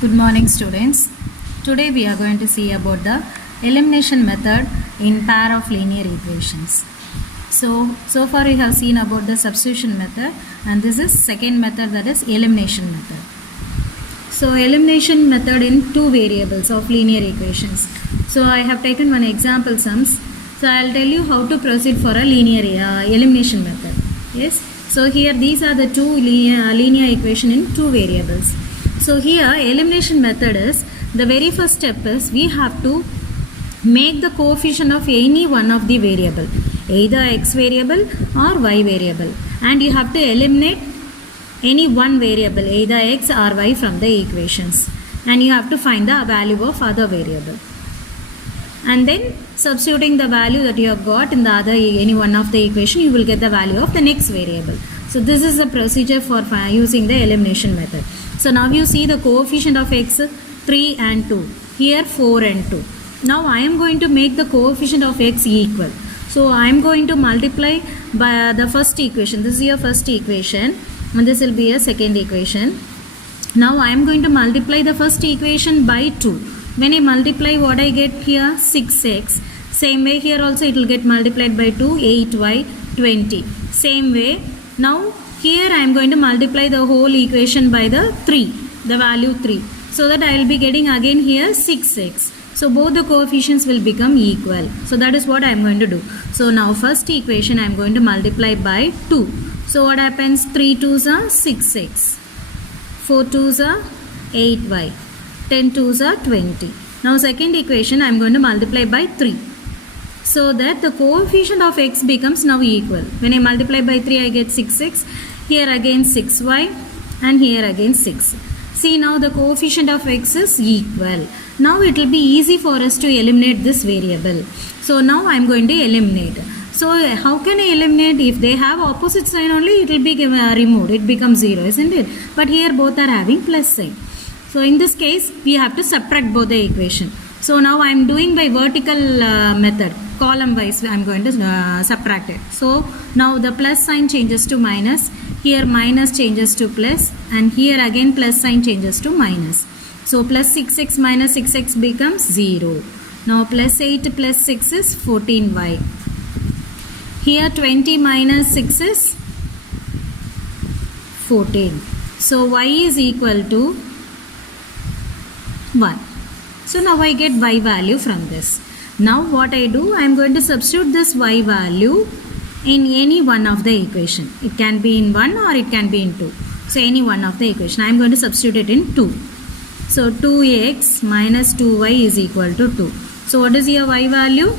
Good morning, students. Today we are going to see about the elimination method in pair of linear equations. So far we have seen about the substitution method, and this is second method, that is elimination method. So elimination method in two variables of linear equations. So I have taken one example sums. So I will tell you how to proceed for a linear elimination method. Yes. So here these are the two linear equation in two variables. So here elimination method is, the very first step is we have to make the coefficient of any one of the variable, either x variable or y variable, and you have to eliminate any one variable, either x or y, from the equations, and you have to find the value of other variable, and then substituting the value that you have got in the other any one of the equation, you will get the value of the next variable. So this is the procedure for using the elimination method. So now you see the coefficient of x 3 and 2, here 4 and 2. Now I am going to make the coefficient of x equal. So I am going to multiply by the first equation. This is your first equation and this will be a second equation. Now I am going to multiply the first equation by 2. When I multiply, what I get here? 6x. Same way here also it will get multiplied by 2, 8y, 20. Same way. Now here I am going to multiply the whole equation by the 3, the value 3. So that I will be getting again here 6x. So both the coefficients will become equal. So that is what I am going to do. So now first equation I am going to multiply by 2. So what happens? 3 2s are 6x. 4 2s are 8y. 10 2s are 20. Now second equation I am going to multiply by 3. So that the coefficient of x becomes now equal. When I multiply by 3 I get 6x. Here again 6y and here again 6. See, now the coefficient of x is equal. Now it will be easy for us to eliminate this variable. So now I am going to eliminate. So how can I eliminate? If they have opposite sign only, it will be removed. It becomes 0, isn't it? But here both are having plus sign. So in this case, we have to subtract both the equation. So now I am doing by vertical method. Column wise I am going to subtract it. So now the plus sign changes to minus. Here minus changes to plus, and here again plus sign changes to minus. So plus 6x minus 6x becomes 0. Now plus 8 plus 6 is 14y. Here 20 minus 6 is 14. So y is equal to 1. So now I get y value from this. Now what I do, I am going to substitute this y value in any one of the equation. It can be in 1 or it can be in 2. So any one of the equation. I am going to substitute it in 2. So 2x minus 2y is equal to 2. So what is your y value?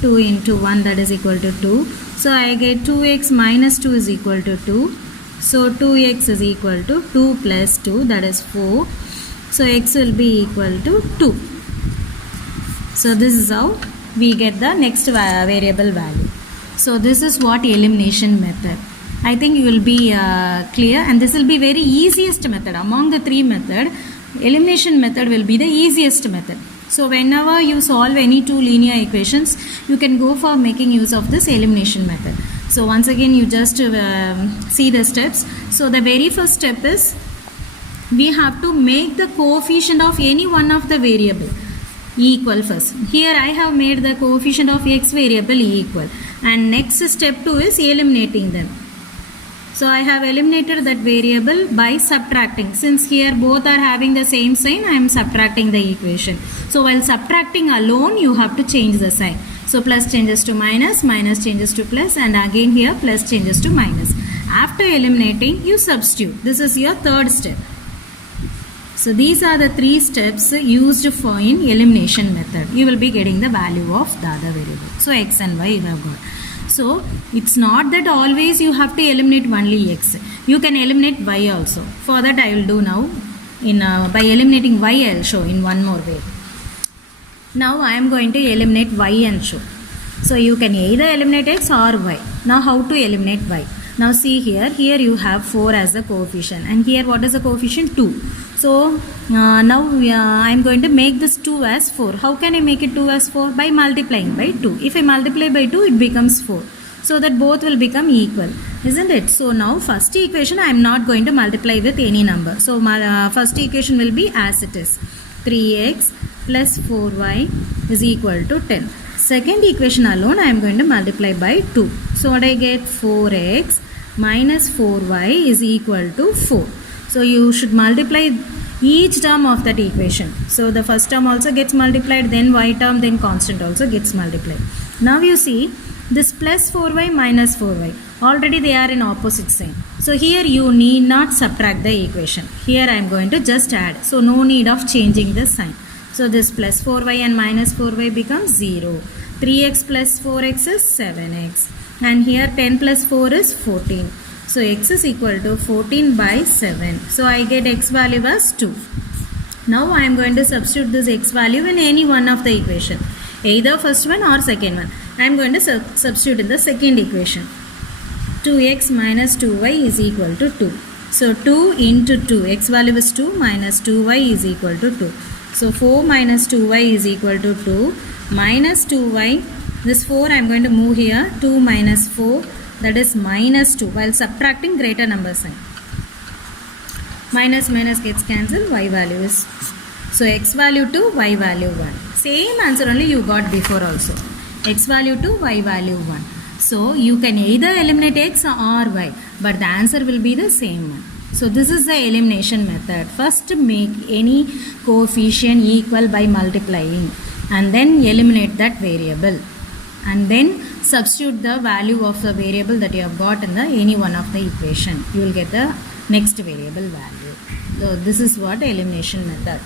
2 into 1, that is equal to 2. So I get 2x minus 2 is equal to 2. So 2x is equal to 2 plus 2, that is 4. So x will be equal to 2. So this is how we get the next variable value. So this is what elimination method. I think you will be clear, and this will be very easiest method. Among the three method, elimination method will be the easiest method. So whenever you solve any two linear equations, you can go for making use of this elimination method. So once again you just see the steps. So the very first step is, we have to make the coefficient of any one of the variable equal first. Here I have made the coefficient of x variable equal, and next step 2 is eliminating them. So I have eliminated that variable by subtracting. Since here both are having the same sign, I am subtracting the equation. So while subtracting alone, you have to change the sign. So plus changes to minus, minus changes to plus, and again here plus changes to minus. After eliminating, you substitute. This is your third step. So these are the three steps used for in elimination method. You will be getting the value of the other variable. So x and y you have got. So it's not that always you have to eliminate only x. You can eliminate y also. For that I will do now. By eliminating y I will show in one more way. Now I am going to eliminate y and show. So you can either eliminate x or y. Now how to eliminate y? Now see here you have 4 as the coefficient, and here what is the coefficient? 2. So now I am going to make this 2 as 4. How can I make it 2 as 4? By multiplying by 2. If I multiply by 2, it becomes 4. so that both will become equal, isn't it? So now first equation I am not going to multiply with any number. So my first equation will be as it is, 3x plus 4y is equal to 10. Second equation alone I am going to multiply by 2. So what I get, 4x minus 4y is equal to 4. So you should multiply each term of that equation. So the first term also gets multiplied, then y term, then constant also gets multiplied. Now you see this plus 4y minus 4y, already they are in opposite sign. So here you need not subtract the equation. Here I am going to just add. So no need of changing the sign. So this plus 4y and minus 4y becomes 0. 3x plus 4x is 7x. And here 10 plus 4 is 14. So x is equal to 14 by 7. So I get x value as 2. Now I am going to substitute this x value in any one of the equation. Either first one or second one. I am going to substitute in the second equation. 2x minus 2y is equal to 2. So 2 into 2. X value is 2 minus 2y is equal to 2. So 4 minus 2y is equal to 2. Minus 2y. This 4 I am going to move here. 2 minus 4. That is minus 2 while subtracting greater number sign. Minus minus gets cancelled, y value is. So x value 2, y value 1. Same answer only you got before also. X value 2, y value 1. So you can either eliminate x or y, but the answer will be the same one. So this is the elimination method. First make any coefficient equal by multiplying and then eliminate that variable. And then substitute the value of the variable that you have got in the any one of the equation. You will get the next variable value. So this is what elimination method.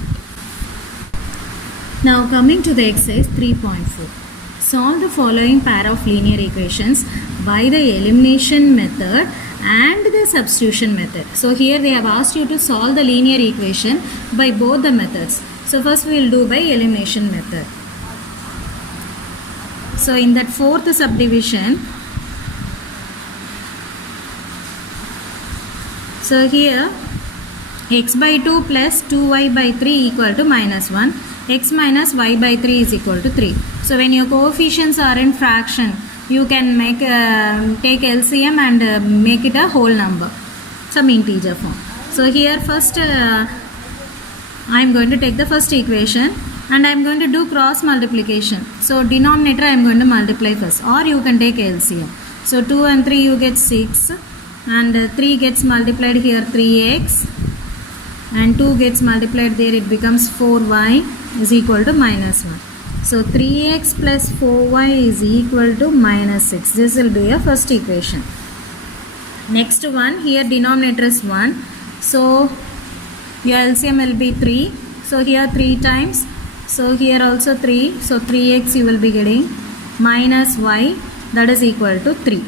Now coming to the exercise 3.4. Solve the following pair of linear equations by the elimination method and the substitution method. So here they have asked you to solve the linear equation by both the methods. So first we will do by elimination method. So in that fourth subdivision, so here x by 2 plus 2y by 3 equal to minus 1, x minus y by 3 is equal to 3. So when your coefficients are in fraction, you can make take LCM and make it a whole number, some integer form. So here first I am going to take the first equation and I am going to do cross multiplication. So denominator I am going to multiply first, or you can take LCM. So 2 and 3 you get 6 and 3 gets multiplied here 3x and 2 gets multiplied there, it becomes 4y is equal to minus 1. So 3x plus 4y is equal to minus 6. This will be a first equation. Next one, here denominator is 1. So your LCM will be 3. So here 3 times. So here also 3. So 3x you will be getting minus y, that is equal to 3.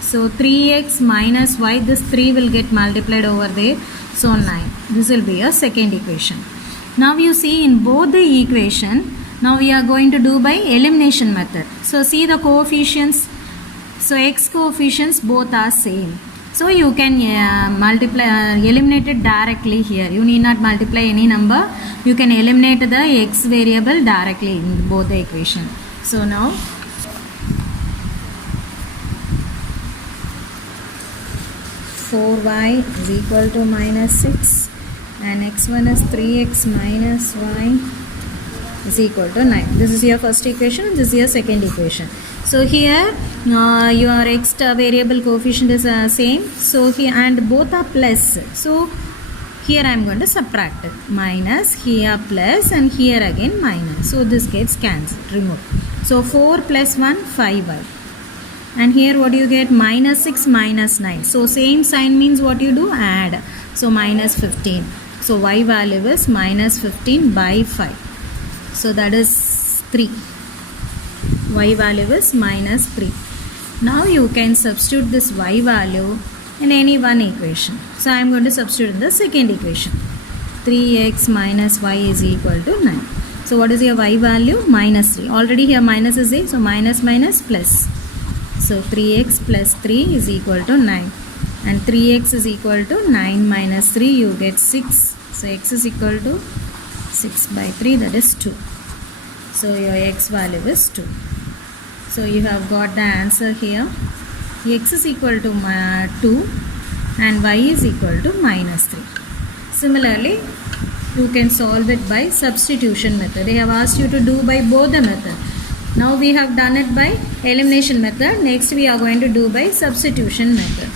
So 3x minus y, this 3 will get multiplied over there. So 9. This will be a second equation. Now you see in both the equation, now we are going to do by elimination method. So see the coefficients. So x coefficients both are same. So you can eliminate it directly here. You need not multiply any number. You can eliminate the x variable directly in both the equation. So now (4y) is equal to minus 6 and x1 is 3x minus y is equal to 9. This is your first equation and this is your second equation. So here your x variable coefficient is same. So here and both are plus. So here I am going to subtract it. Minus, here plus and here again minus. So this gets cancelled, removed. So 4 plus 1, 5y. And here what you get? Minus 6 minus 9. So same sign means what you do? Add. So minus 15. So y value is minus 15 by 5. So that is 3. Y value is minus 3. Now you can substitute this y value in any one equation. So I am going to substitute in the second equation. 3x minus y is equal to 9. So what is your y value? Minus 3. Already here minus is a. So minus minus plus. So 3x plus 3 is equal to 9. And 3x is equal to 9 minus 3. You get 6. So x is equal to 6 by 3, that is 2. So your x value is 2. So you have got the answer here. x is equal to 2 and y is equal to minus 3. Similarly, you can solve it by substitution method. They have asked you to do by both the method. Now we have done it by elimination method. Next we are going to do by substitution method.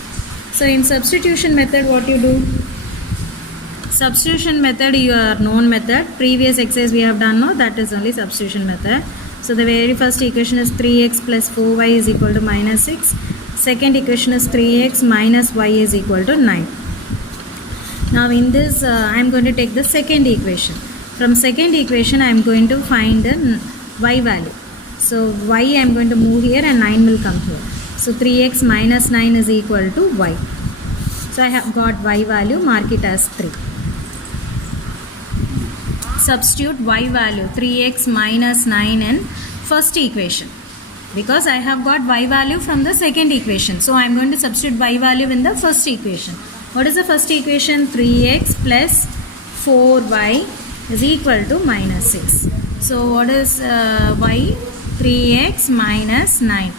So in substitution method, what you do? Substitution method, your known method. Previous exercise we have done, no, that is only substitution method. So the very first equation is 3x plus 4y is equal to minus 6. Second equation is 3x minus y is equal to 9. Now in this I am going to take the second equation. From second equation I am going to find the y value. So y I am going to move here and 9 will come here. So 3x minus 9 is equal to y. So I have got y value, mark it as 3. Substitute y value 3x minus 9 in first equation, because I have got y value from the second equation. So I am going to substitute y value in the first equation. What is the first equation? 3x plus 4y is equal to minus 6. So what is y? 3x minus 9,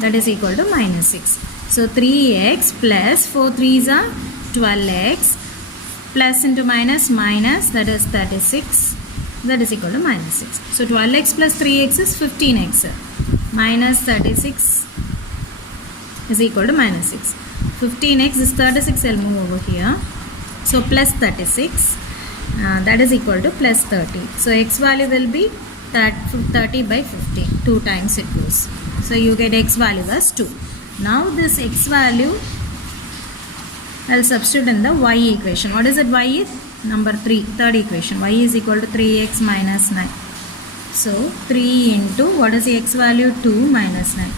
that is equal to minus 6. So 3x plus 4 3s are 12x, plus into minus minus, that is 36, that is equal to minus 6. So 12x plus 3x is 15x, minus 36 is equal to minus 6. 15x is 36, I'll move over here. So plus 36, that is equal to plus 30. So x value will be 30 by 15, 2 times it goes. So you get x value as 2. Now this x value I'll substitute in the y equation. What is it? Y is number 3, third equation. Y is equal to 3x minus 9. So 3 into, what is the x value? 2 minus 9.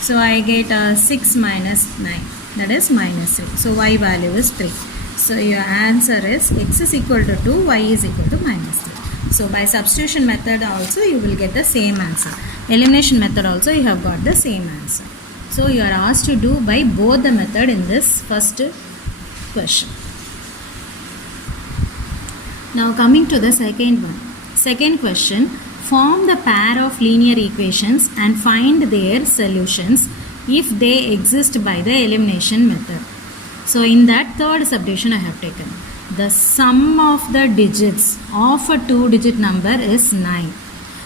So I get 6 minus 9, that is minus 3. So y value is 3. So your answer is x is equal to 2, y is equal to minus 3. So by substitution method also you will get the same answer. Elimination method also you have got the same answer. So you are asked to do by both the method in this first question. Now coming to the second one. Second question, form the pair of linear equations and find their solutions if they exist by the elimination method. So in that third subdivision I have taken the sum of the digits of a 2-digit number is 9.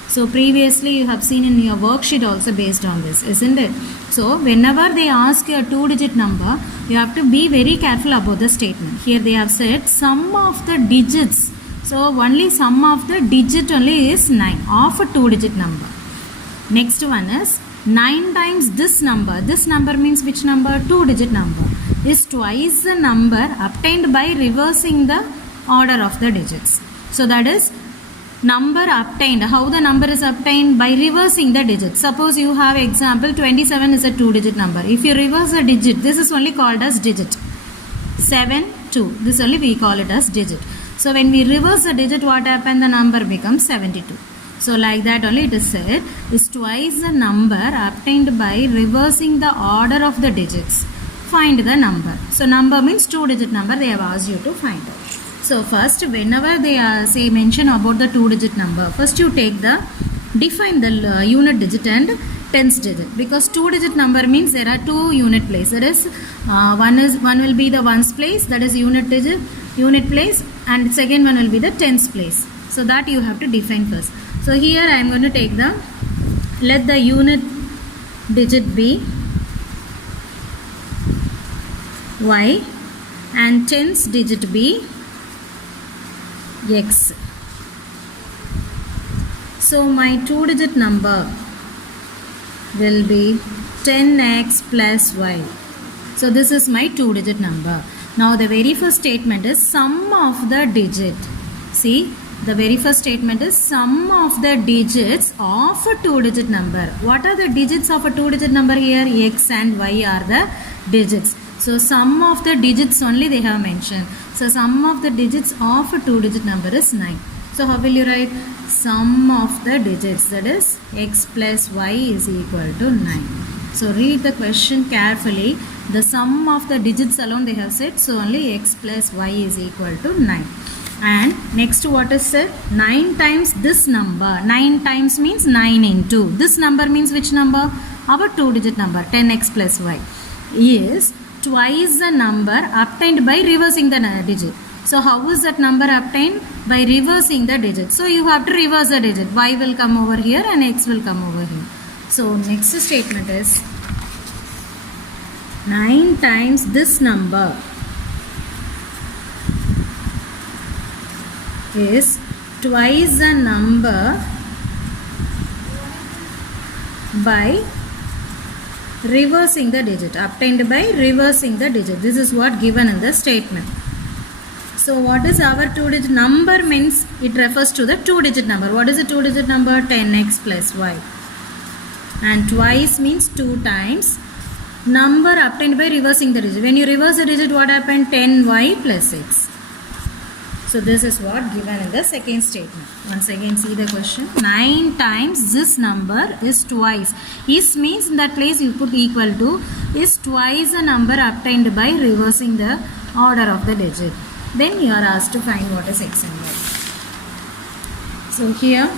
So previously you have seen in your worksheet also based on this, isn't it? So whenever they ask a 2-digit number, you have to be very careful about the statement. Here they have said sum of the digits. So only sum of the digit only is 9 of a 2-digit number. Next one is 9 times this number. This number means which number? 2-digit number. Is twice the number obtained by reversing the order of the digits. So that is number obtained. How the number is obtained? By reversing the digits. Suppose you have example 27 is a 2-digit number. If you reverse a digit, this is only called as digit. 7, 2. This only we call it as digit. So when we reverse the digit, what happened? The number becomes 72. So like that only it is said is twice the number obtained by reversing the order of the digits. Find the number. So number means 2-digit number they have asked you to find out. So first whenever they say mention about the 2-digit number, first you take the define the unit digit and tens digit, because 2-digit number means there are 2 unit place. That is one will be the ones place, that is unit digit, unit place, and second one will be the tens place. So that you have to define first. So here I am going to take the, let the unit digit be y and tens digit be x. So my 2-digit number will be 10x plus y. So this is my 2-digit number. Now the very first statement is sum of the digit. See, the very first statement is sum of the digits of a 2-digit number. What are the digits of a 2-digit number here? X and y are the digits. So sum of the digits only they have mentioned. So sum of the digits of a 2-digit number is 9. So how will you write? Sum of the digits, that is x plus y is equal to 9. So read the question carefully. The sum of the digits alone they have said. So only x plus y is equal to 9. And next what is said? 9 times this number. 9 times means 9 into. This number means which number? Our 2-digit number, 10x plus y. is twice the number obtained by reversing the digit. So how is that number obtained? By reversing the digit. So you have to reverse the digit. Y will come over here and X will come over here. So next statement is 9 times this number is twice the number by reversing the digit, obtained by reversing the digit. This is what given in the statement. So what is our 2-digit number? Means it refers to the 2-digit number. What is the 2-digit number? 10x plus y. And twice means 2 times. Number obtained by reversing the digit. When you reverse the digit, what happened? 10y plus x. So this is what given in the second statement. Once again see the question. 9 times this number is twice. Is means in that place you put equal to is twice the number obtained by reversing the order of the digit. Then you are asked to find what is x and y. So here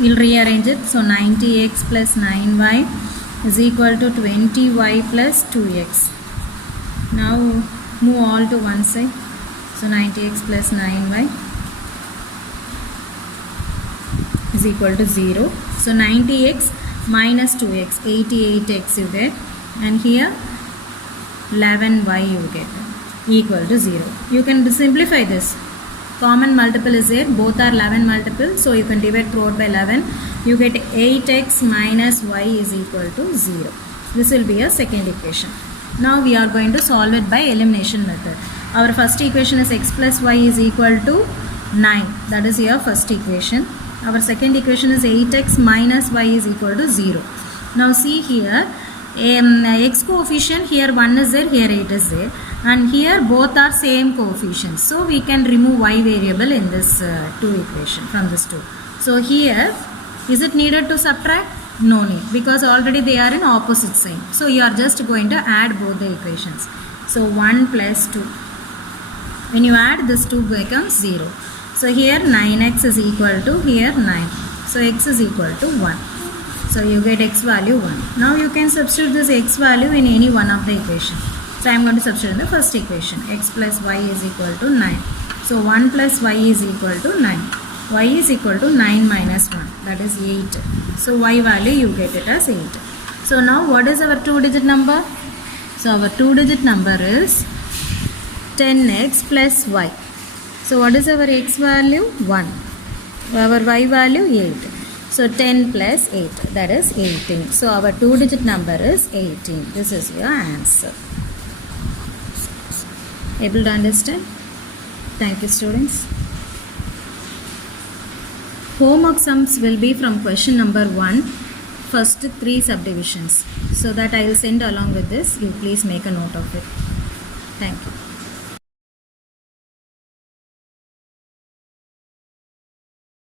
we will rearrange it. So 90x plus 9y is equal to 20y plus 2x. Now move all to one side. So 90x plus 9y is equal to 0. So 90x minus 2x, 88x you get, and here 11y you get, equal to 0. You can simplify this. Common multiple is there, both are 11 multiple, so you can divide throughout by 11. You get 8x minus y is equal to 0. This will be a second equation. Now we are going to solve it by elimination method. Our first equation is x plus y is equal to 9. That is your first equation. Our second equation is 8x minus y is equal to 0. Now see here, x coefficient, here 1 is there, here 8 is there. And here both are same coefficients. So we can remove y variable in this 2 equation, from this 2. So here, is it needed to subtract? No need, because already they are in opposite sign. So you are just going to add both the equations. So 1 plus 2. When you add, this 2 becomes 0. So here 9x is equal to here 9. So x is equal to 1. So you get x value 1. Now you can substitute this x value in any one of the equation. So I am going to substitute in the first equation. X plus y is equal to 9. So 1 plus y is equal to 9. Y is equal to 9 minus 1. That is 8. So y value you get it as 8. So now what is our 2-digit number? So our 2-digit number is 10x plus y. So what is our x value? 1. Our y value 8. So 10 plus 8, that is 18. So our 2-digit number is 18. This is your answer. Able to understand? Thank you, students. Homework sums will be from question number 1, first 3 subdivisions. So that I will send along with this. You please make a note of it. Thank you.